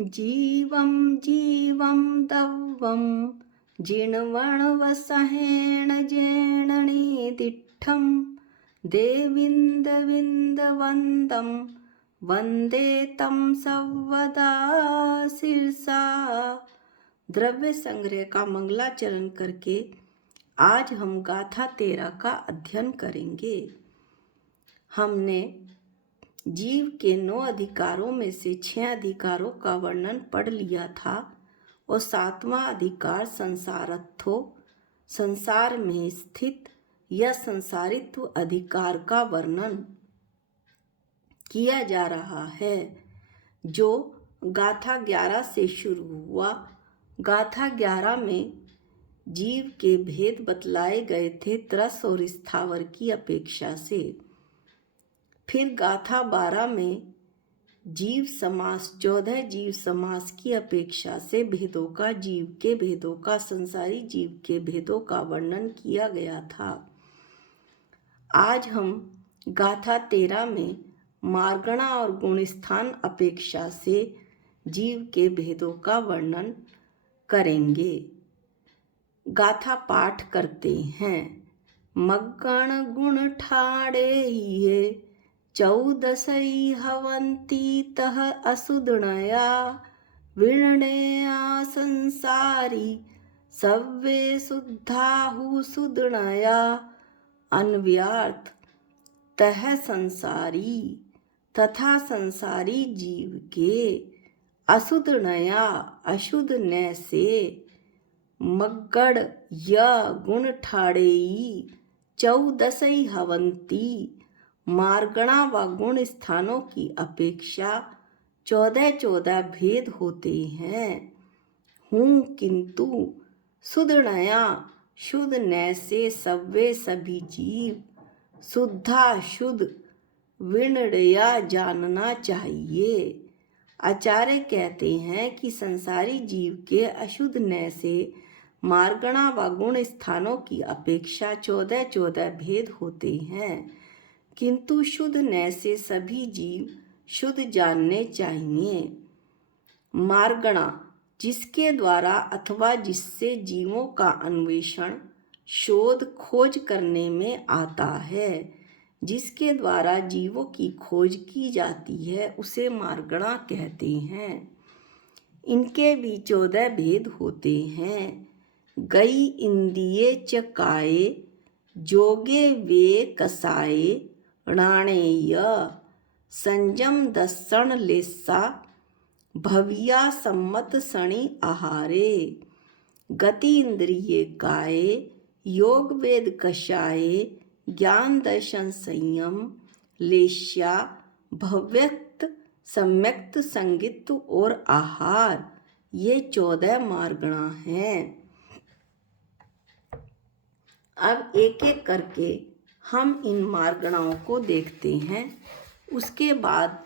जीवं जीवं दव्वं जिणवणवसहेण जेणनीतिष्ठं देविन्दविन्दवन्दं वन्दे तं सर्वदा शिरसा। द्रव्य संग्रह का मंगलाचरण करके आज हम गाथा 13 का अध्ययन करेंगे। हमने जीव के 9 अधिकारों में से 6 अधिकारों का वर्णन पढ़ लिया था और 7वां अधिकार संसारत्थो, संसार में स्थित या संसारित्व अधिकार का वर्णन किया जा रहा है, जो गाथा 11 से शुरू हुआ। गाथा 11 में जीव के भेद बतलाए गए थे त्रस और स्थावर की अपेक्षा से। फिर गाथा 12 में जीव समास 14 जीव समास की अपेक्षा से भेदों का, जीव के भेदों का, संसारी जीव के भेदों का वर्णन किया गया था। आज हम गाथा 13 में मार्गणा और गुणस्थान अपेक्षा से जीव के भेदों का वर्णन करेंगे। गाथा पाठ करते हैं। मग्गण गुण ठाड़े ये 14 हवंती तह असुदणया विणया संसारी सव्वे शुद्धाहु सुदणया अन्व्यार्थ तह संसारी तथा संसारी जीव के असुदणया अशुद्ध न से मग्गड़ य गुण ठाड़ेई 14 हवंती मार्गणा व गुण स्थानों की अपेक्षा 14 भेद होते हैं। हूँ किंतु सुदणया शुद्ध न से सव्वे सभी जीव शुद्धा शुद्ध विणया जानना चाहिए। आचार्य कहते हैं कि संसारी जीव के अशुद्ध न से मार्गणा व गुण स्थानों की अपेक्षा 14 भेद होते हैं, किंतु शुद्ध न से सभी जीव शुद्ध जानने चाहिए। मार्गणा जिसके द्वारा अथवा जिससे जीवों का अन्वेषण, शोध, खोज करने में आता है, जिसके द्वारा जीवों की खोज की जाती है, उसे मार्गणा कहते हैं। इनके भी 14 भेद होते हैं। गई इंदिये चकाए जोगे वे कसाए णाणेय संजम दर्शन लेसा भविया सम्मत सणि आहारे गति इंद्रिये गाए योग वेद कषाए ज्ञान दर्शन संयम लेश्या भव्यक्त सम्यक्त संगित और आहार, ये 14 मार्गणा हैं। अब एक एक करके हम इन मार्गणाओं को देखते हैं। उसके बाद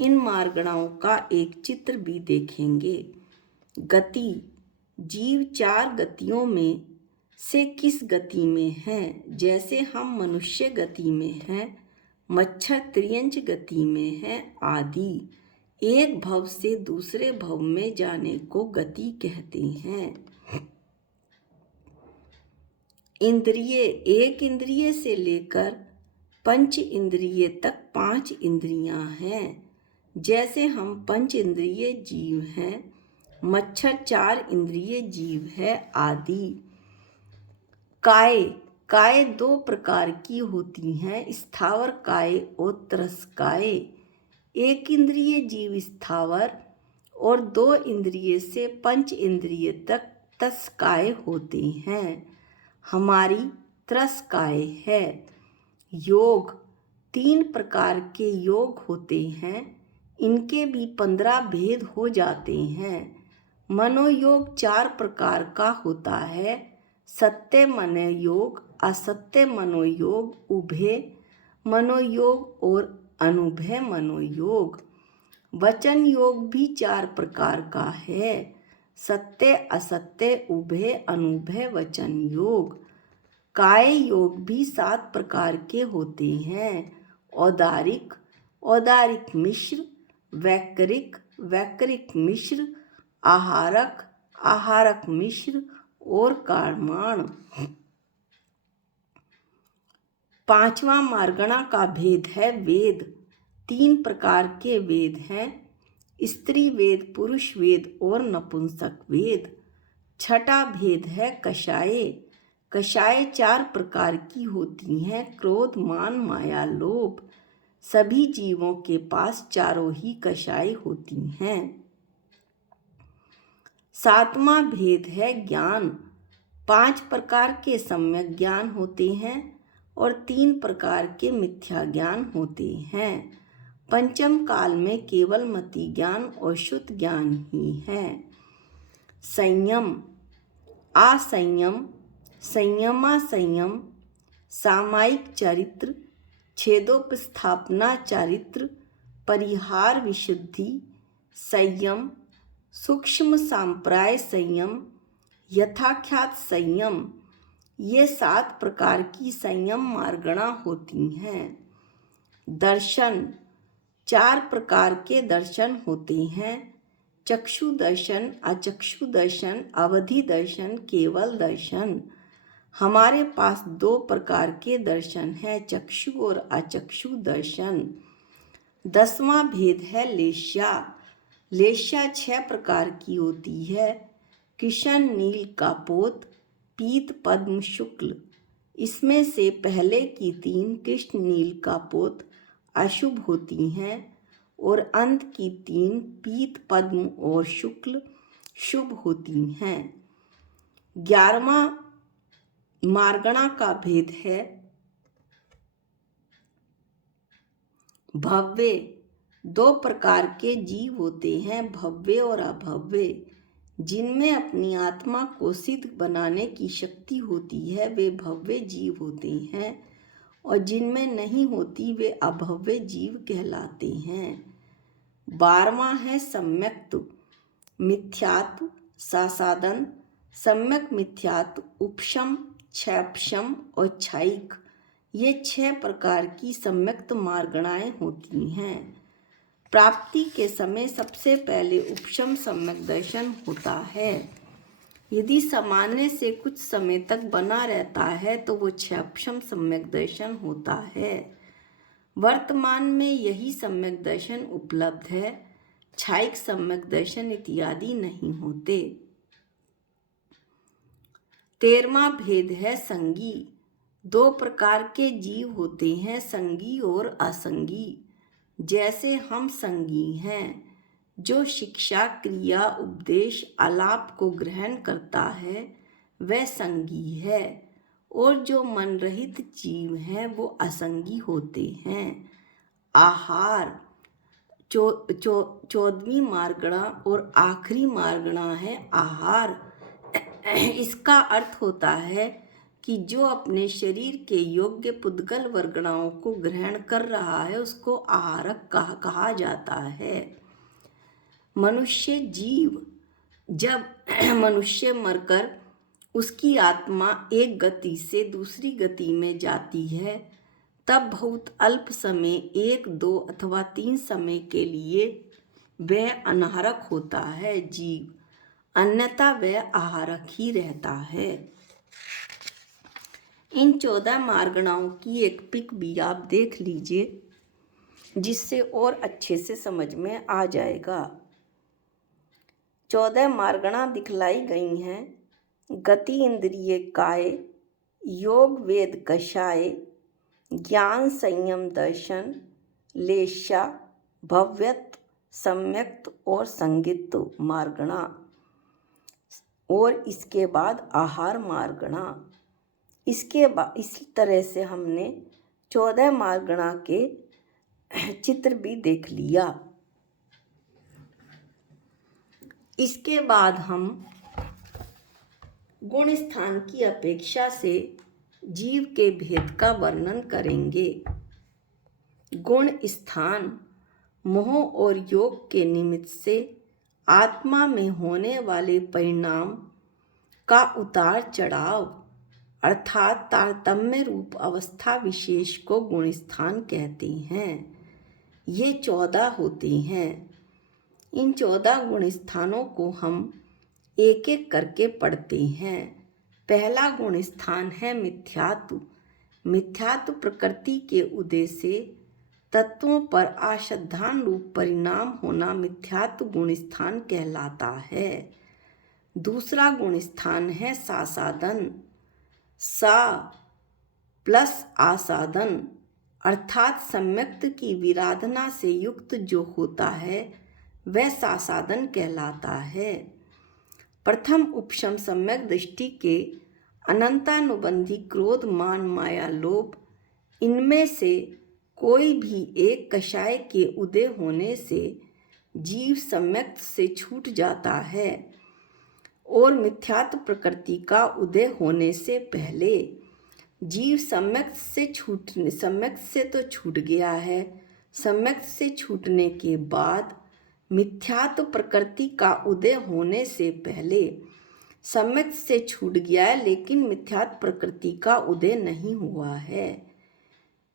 इन मार्गणाओं का एक चित्र भी देखेंगे। गति, जीव 4 गतियों में से किस गति में हैं? जैसे हम मनुष्य गति में हैं, मच्छर त्रियंच गति में है आदि। एक भव से दूसरे भव में जाने को गति कहते हैं। इंद्रिय, एक इंद्रिय से लेकर 5 इंद्रिय तक 5 इंद्रियां हैं। जैसे हम 5 इंद्रिय जीव हैं, मच्छर 4 इंद्रिय जीव है आदि। काय, काय 2 प्रकार की होती हैं, स्थावर काय और त्रस काय। एक इंद्रिय जीव स्थावर और 2 इंद्रिय से 5 इंद्रिय तक तस्काय होते हैं। हमारी त्रस्काय है। योग, 3 प्रकार के योग होते हैं, इनके भी 15 भेद हो जाते हैं। मनोयोग 4 प्रकार का होता है, सत्य मनोयोग, असत्य मनोयोग, उभय मनोयोग और अनुभय मनोयोग। वचन योग भी 4 प्रकार का है, सत्य, असत्य, उभय, अनुभय वचन योग। काय योग भी 7 प्रकार के होते हैं, औदारिक, औदारिक मिश्र, वैकरिक, वैकरिक मिश्र, आहारक, आहारक मिश्र और कारमाण। पांचवा मार्गणा का भेद है वेद। 3 प्रकार के वेद हैं, स्त्री वेद, पुरुष वेद और नपुंसक वेद। छठा भेद है कषाय। कषाय 4 प्रकार की होती हैं, क्रोध, मान, माया, लोभ। सभी जीवों के पास चारों ही कषाय होती हैं। 7वां भेद है ज्ञान। 5 प्रकार के सम्यक ज्ञान होते हैं और 3 प्रकार के मिथ्या ज्ञान होते हैं। पंचम काल में केवल मति ज्ञान और शुद्ध ज्ञान ही है। संयम, असंयम, संयमासंयम, सामायिक चरित्र, छेदोपस्थापना चरित्र, परिहार विशुद्धि, संयम, सूक्ष्म सांप्राय संयम, यथाख्यात संयम, ये 7 प्रकार की संयम मार्गणा होती हैं। दर्शन, 4 प्रकार के दर्शन होते हैं, चक्षु दर्शन, अचक्षु दर्शन, अवधि दर्शन, केवल दर्शन। हमारे पास 2 प्रकार के दर्शन हैं, चक्षु और अचक्षु दर्शन। 10वां भेद है लेश्या। लेश्या 6 प्रकार की होती है, कृष्ण नील कापोत, पीत पद्म शुक्ल। इसमें से पहले की 3 कृष्ण नील कापोत अशुभ होती हैं और अंत की 3 पीत पद्म और शुक्ल शुभ होती हैं। 11वां मार्गणा का भेद है भव्य। 2 प्रकार के जीव होते हैं, भव्य और अभव्य। जिनमें अपनी आत्मा को सिद्ध बनाने की शक्ति होती है वे भव्य जीव होते हैं और जिनमें नहीं होती वे अभव्य जीव कहलाते हैं। 12वां है सम्यक्त मिथ्यात्व सासादन। सम्यक मिथ्यात्व उपशम, क्षैपशम और क्षयिक, ये 6 प्रकार की सम्यक्त मार्गणाएं होती हैं। प्राप्ति के समय सबसे पहले उपशम सम्यक दर्शन होता है। यदि सामान्य से कुछ समय तक बना रहता है तो वो क्षैपशम सम्यक दर्शन होता है। वर्तमान में यही सम्यक दर्शन उपलब्ध है, क्षयिक सम्यक दर्शन इत्यादि नहीं होते। 13वां भेद है संगी। 2 प्रकार के जीव होते हैं, संगी और असंगी। जैसे हम संगी हैं, जो शिक्षा, क्रिया, उपदेश, आलाप को ग्रहण करता है वह संगी है और जो मन रहित जीव हैं वो असंगी होते हैं। आहार 14वीं मार्गणा और आखिरी मार्गणा है आहार। इसका अर्थ होता है कि जो अपने शरीर के योग्य पुद्गल वर्गणाओं को ग्रहण कर रहा है उसको आहारक कहा जाता है। मनुष्य जीव जब मनुष्य मरकर उसकी आत्मा एक गति से दूसरी गति में जाती है तब बहुत अल्प समय 1, 2 अथवा 3 समय के लिए वह अनाहारक होता है जीव, अन्यथा वह आहारक ही रहता है। इन 14 मार्गणाओं की एक पिक भी आप देख लीजिए जिससे और अच्छे से समझ में आ जाएगा। 14 मार्गणा दिखलाई गई हैं, गति इंद्रिय काय, योग वेद कषाय, ज्ञान संयम दर्शन, लेशा, भव्यत्व, सम्यक्त और संगित्व मार्गणा और इसके बाद आहार मार्गणा। इसके बाद इसी तरह से हमने 14 मार्गणा के चित्र भी देख लिया। इसके बाद हम गुण स्थान की अपेक्षा से जीव के भेद का वर्णन करेंगे। गुण स्थान मोह और योग के निमित्त से आत्मा में होने वाले परिणाम का उतार चढ़ाव अर्थात तारतम्य रूप अवस्था विशेष को गुण स्थान कहते हैं। ये 14 होते हैं। इन 14 गुण स्थानों को हम एक एक करके पढ़ते हैं। पहला गुण स्थान है मिथ्यात्व। मिथ्यात्व प्रकृति के उदय से तत्वों पर अश्रद्धान रूप परिणाम होना मिथ्यात्व गुण स्थान कहलाता है। दूसरा गुण स्थान है सासादन। सा प्लस आसादन अर्थात सम्यक्त की विराधना से युक्त जो होता है वह सासादन कहलाता है। प्रथम उपशम सम्यक दृष्टि के अनंतानुबंधी क्रोध मान माया लोभ, इनमें से कोई भी एक कषाय के उदय होने से जीव सम्यक्त से छूट जाता है और मिथ्यात्व प्रकृति का उदय होने से पहले जीव सम्यक्त से तो छूट गया है। सम्यक्त से छूटने के बाद मिथ्यात्व प्रकृति का उदय होने से पहले सम्यक्त से छूट गया है, लेकिन मिथ्यात्व प्रकृति का उदय नहीं हुआ है।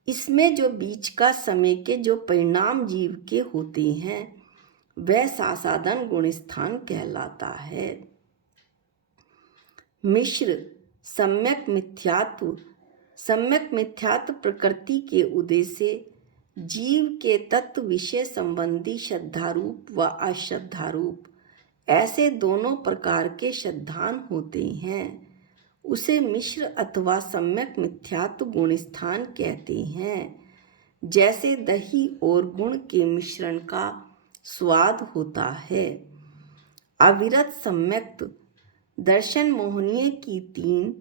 इसमें जो बीच का समय के जो परिणाम जीव के होते हैं वह सासादन गुण स्थान कहलाता है। मिश्र सम्यक मिथ्यात्व। सम्यक मिथ्यात्व प्रकृति के उदय से जीव के तत्व विषय संबंधी श्रद्धारूप व अश्रद्धारूप ऐसे दोनों प्रकार के श्रद्धान होते हैं। उसे मिश्र अथवा सम्यक मिथ्यात्व गुण स्थान कहते हैं। जैसे दही और गुण के मिश्रण का स्वाद होता है। अविरत सम्यक्त दर्शन मोहनीय की 3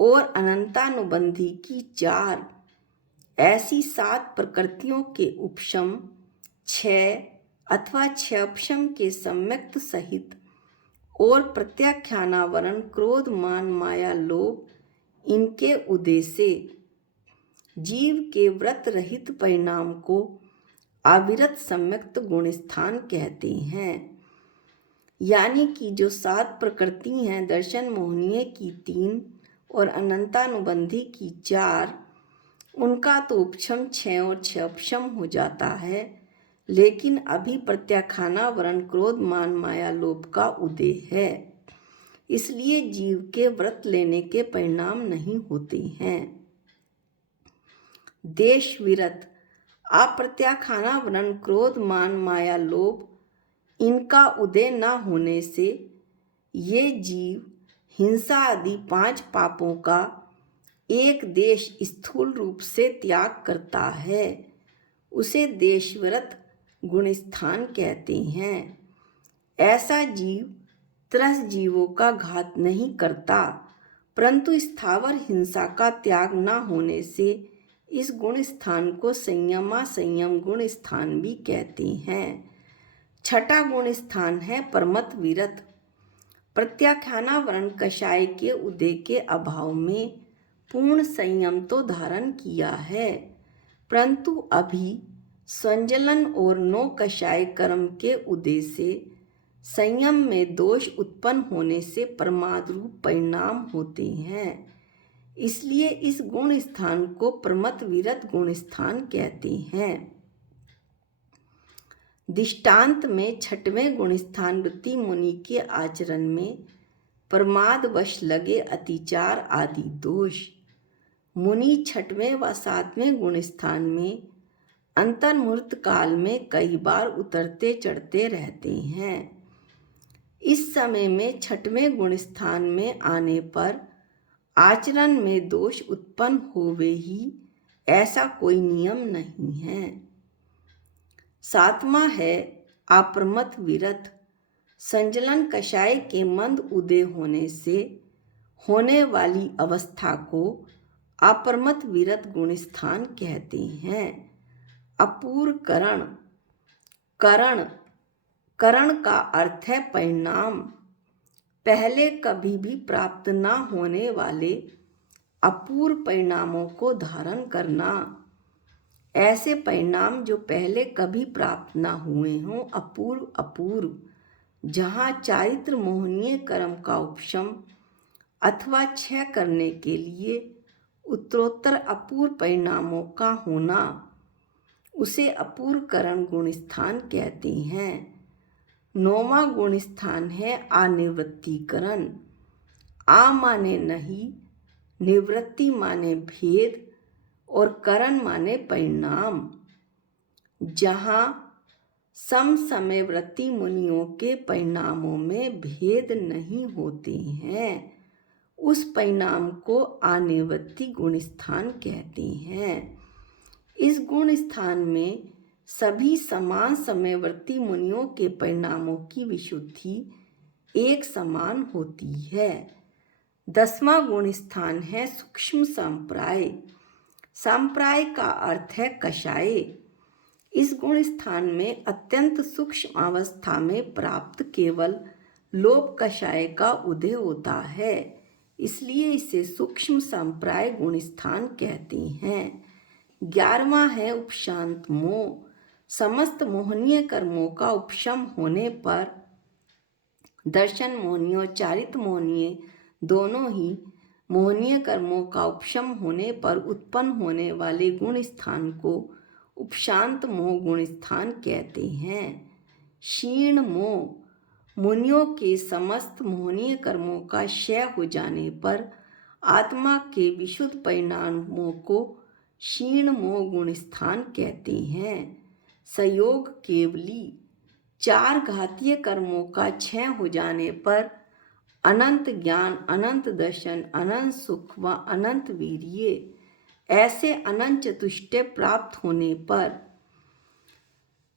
और अनंतानुबंधी की 4 ऐसी 7 प्रकृतियों के उपशम 6 अथवा 6 उपशम के सम्यक्त सहित और प्रत्याख्यानावरण क्रोध मान माया लोभ, इनके उदय से जीव के व्रत रहित परिणाम को अविरत सम्यक्त गुण स्थान कहते हैं। यानी कि जो 7 प्रकृति हैं, दर्शन मोहनीय की 3 और अनंतानुबंधी की 4, उनका तो उपशम 6 और 6 उपशम हो जाता है, लेकिन अभी प्रत्याख्याना वरण क्रोध मान माया लोभ का उदय है, इसलिए जीव के व्रत लेने के परिणाम नहीं होते हैं। देश विरत अप्रत्याख्याना वरण क्रोध मान माया लोभ, इनका उदय न होने से ये जीव हिंसा आदि 5 पापों का एक देश स्थूल रूप से त्याग करता है। उसे देशव्रत गुण स्थान कहते हैं। ऐसा जीव त्रस जीवों का घात नहीं करता, परंतु स्थावर हिंसा का त्याग न होने से इस गुण स्थान को संयमा संयम गुण स्थान भी कहते हैं। छठा गुण स्थान है परमत विरत। प्रत्याख्याना वर्ण कषाय के उदय के अभाव में पूर्ण संयम तो धारण किया है, परंतु अभी संजलन और 9 कषाय कर्म के उदय से संयम में दोष उत्पन्न होने से प्रमाद रूप परिणाम होते हैं। इसलिए इस गुण स्थान को प्रमत विरत गुण स्थान कहते हैं। दृष्टांत में 6वें गुण स्थान वृत्ति मुनि के आचरण में प्रमादवश लगे अतिचार आदि दोष। मुनि 6वें व 7वें गुण स्थान में अंतर्मुहूर्त काल में कई बार उतरते चढ़ते रहते हैं। इस समय में 6वें गुण स्थान में आने पर आचरण में दोष उत्पन्न होवे ही, ऐसा कोई नियम नहीं है। 7वां है अप्रमत विरत। संजलन कषाय के मंद उदय होने से होने वाली अवस्था को अप्रमत विरत गुण स्थान कहते हैं। अपूर्व करण। करण का अर्थ है परिणाम। पहले कभी भी प्राप्त ना होने वाले अपूर्व परिणामों को धारण करना। ऐसे परिणाम जो पहले कभी प्राप्त ना हुए हों, अपूर्व, जहाँ चारित्र मोहनीय कर्म का उपशम अथवा क्षय करने के लिए उत्तरोत्तर अपूर्व परिणामों का होना, उसे अपूर्व करण गुण स्थान कहते हैं। 9वां गुण स्थान है अनिवृत्तीकरण। आ माने नहीं, निवृत्ति माने भेद और करण माने परिणाम। जहाँ समसमयवर्ती मुनियों के परिणामों में भेद नहीं होते हैं, उस परिणाम को अनिवृत्ति गुण स्थान कहते हैं। इस गुण स्थान में सभी समान समयवर्ती मुनियों के परिणामों की विशुद्धि एक समान होती है। 10वां गुण स्थान है सूक्ष्म संप्राय। संप्राय का अर्थ है कषाय। इस गुण स्थान में अत्यंत सूक्ष्म अवस्था में प्राप्त केवल लोभ कषाय का उदय होता है, इसलिए इसे सूक्ष्म संप्राय गुण स्थान कहते हैं। 11वां है उपशांत मोह। समस्त मोहनीय कर्मों का उपशम होने पर दर्शन मोहनीय और चारित मोहनीय दोनों ही मोहनीय कर्मों का उपशम होने पर उत्पन्न होने वाले गुण स्थान को उपशांत मोह गुण स्थान कहते हैं। क्षीण मोह। मुनियों के समस्त मोहनीय कर्मों का क्षय हो जाने पर आत्मा के विशुद्ध परिणामों को क्षीण मोह गुण स्थान कहते हैं। संयोग केवली। 4 घातीय कर्मों का क्षय हो जाने पर अनंत ज्ञान, अनंत दर्शन, अनंत सुख व अनंत वीर्य ऐसे अनंत चतुष्टय प्राप्त होने पर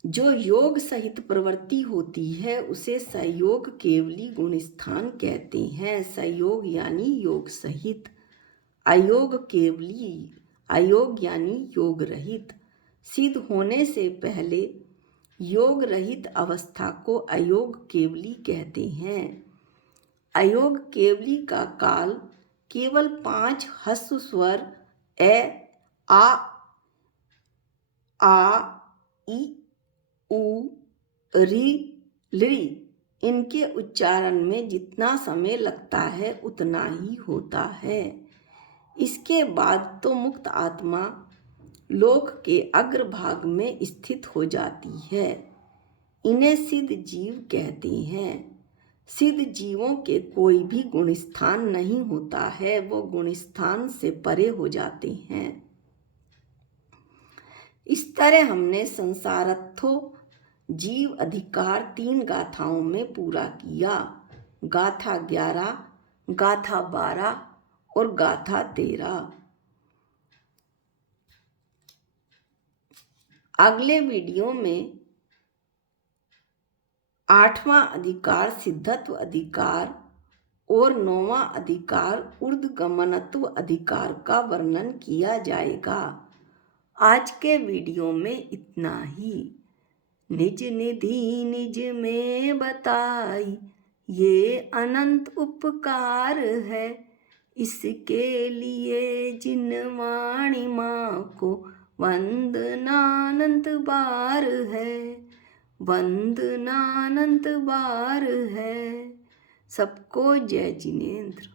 जो योग सहित प्रवृत्ति होती है उसे संयोग केवली गुण स्थान कहते हैं। संयोग यानी योग सहित, अयोग केवली, अयोग यानी योग रहित। सिद्ध होने से पहले योग रहित अवस्था को अयोग केवली कहते हैं। अयोग केवली का काल केवल 5 ह्रस्व स्वर ए, आ, इ, उ, रि, लृ इनके उच्चारण में जितना समय लगता है उतना ही होता है। इसके बाद तो मुक्त आत्मा लोक के अग्रभाग में स्थित हो जाती है। इन्हें सिद्ध जीव कहते हैं। सिद्ध जीवों के कोई भी गुण स्थान नहीं होता है, वो गुण स्थान से परे हो जाते हैं। इस तरह हमने संसारत्थो जीव अधिकार 3 गाथाओं में पूरा किया। गाथा 11, गाथा 12 और गाथा 13। अगले वीडियो में 8वां अधिकार सिद्धत्व अधिकार और 9वां अधिकार ऊर्ध्वगमनत्व अधिकार का वर्णन किया जाएगा। आज के वीडियो में इतना ही। निज निधि निज में बताई ये अनंत उपकार है, इसके लिए जिन वाणी माँ को वंदनानंत बार है, वंदनानंत बार है। सबको जय जिनेंद्र।